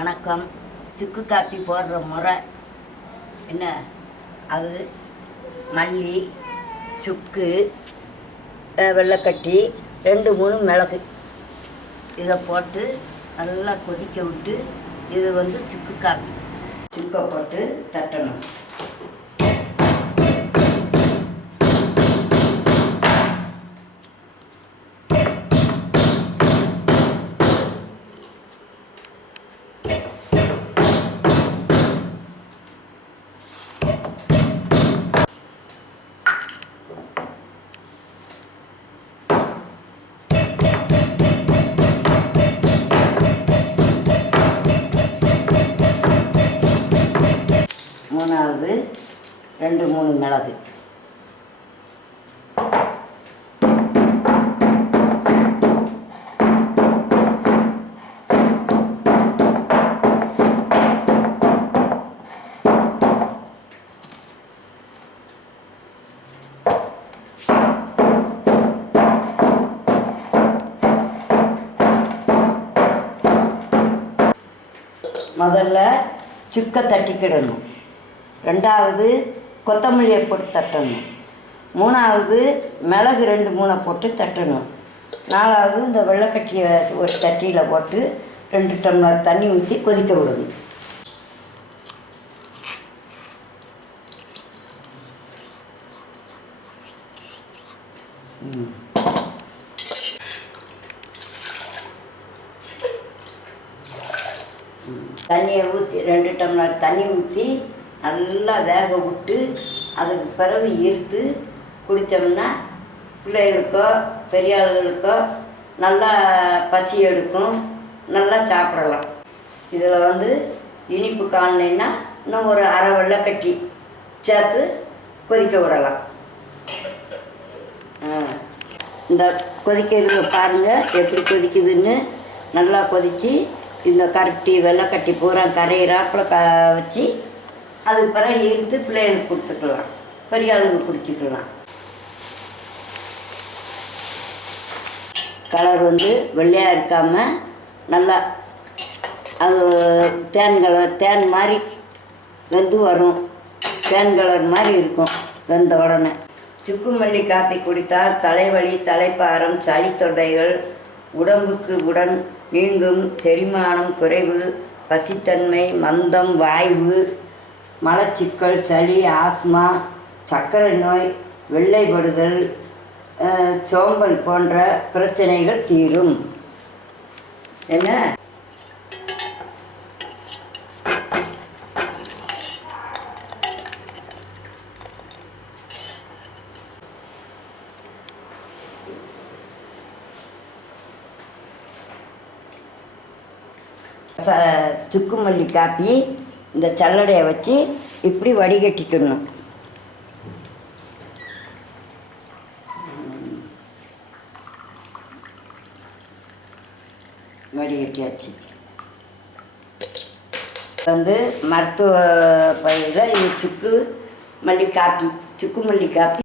வணக்கம். சுக்கு காப்பி போடுற முறை என்ன? அது மல்லி, சுக்கு, வெள்ளைக்கட்டி, 2-3 மிளகு இதை போட்டு நல்லா கொதிக்க விட்டு, இது சுக்கு காப்பி. சுக்கை போட்டு தட்டணும். மூணாவது 2-3 மிளகு. முதல்ல சுக்கை தட்டிக்கிடணும். 2வது கொத்தமல்லியை போட்டு தட்டணும். 3வது மிளகு 2-3 போட்டு தட்டணும். 4வது இந்த வெள்ளைக்கட்டியை ஒரு தட்டியில் போட்டு 2 டம்ளர் தண்ணி ஊற்றி கொதிக்க விடணும். தண்ணியை ஊற்றி 2 டம்ளர் தண்ணி ஊற்றி நல்லா வேக விட்டு அதுக்கு பிறகு இருத்து குடித்தோம்னா பிள்ளைகளுக்கோ பெரிய ஆளுகளுக்கோ நல்லா பசி எடுக்கும், நல்லா சாப்பிடலாம். இதில் இனிப்பு காணலைன்னா இன்னும் ஒரு அரை வெள்ளைக்கட்டி சேர்த்து கொதிக்க விடலாம். இந்த கொதிக்கிறது பாருங்கள் எப்படி கொதிக்குதுன்னு. நல்லா கொதித்து இந்த கரட்டி வெள்ளைக்கட்டி பூரா கரையிறாப்பில் வச்சு அதுக்கு பிறகு இழுத்து பிள்ளைகளுக்கு கொடுத்துக்கலாம், பெரிய ஆளுங்களுக்கு குடிச்சிக்கலாம். கலர் வெள்ளையாக இருக்காமல் நல்லா அது தேன் மாதிரி வெந்து வரும். தேன் கலர் மாதிரி இருக்கும் வெந்த உடனே. சுக்கு மல்லி காப்பி குடித்தால் தலைவலி, தலைப்பாரம், சளி தொல்லைகள் உடம்புக்கு உடன் நீங்கும். செரிமானம் குறைவு, பசித்தன்மை, மந்தம், வாய்வு, மலச்சிக்கல், சளி, ஆஸ்மா, சர்க்கரை நோய், வெள்ளைப்படுதல், சோம்பல் போன்ற பிரச்சனைகள் தீரும். என்ன சுக்கு மல்லி காப்பி இந்த சல்லடையை வச்சு இப்படி வடிகட்டிக்கணும். வடிகட்டியாச்சு. மருத்துவ பயிரில் இது சுக்கு மல்லி காப்பி.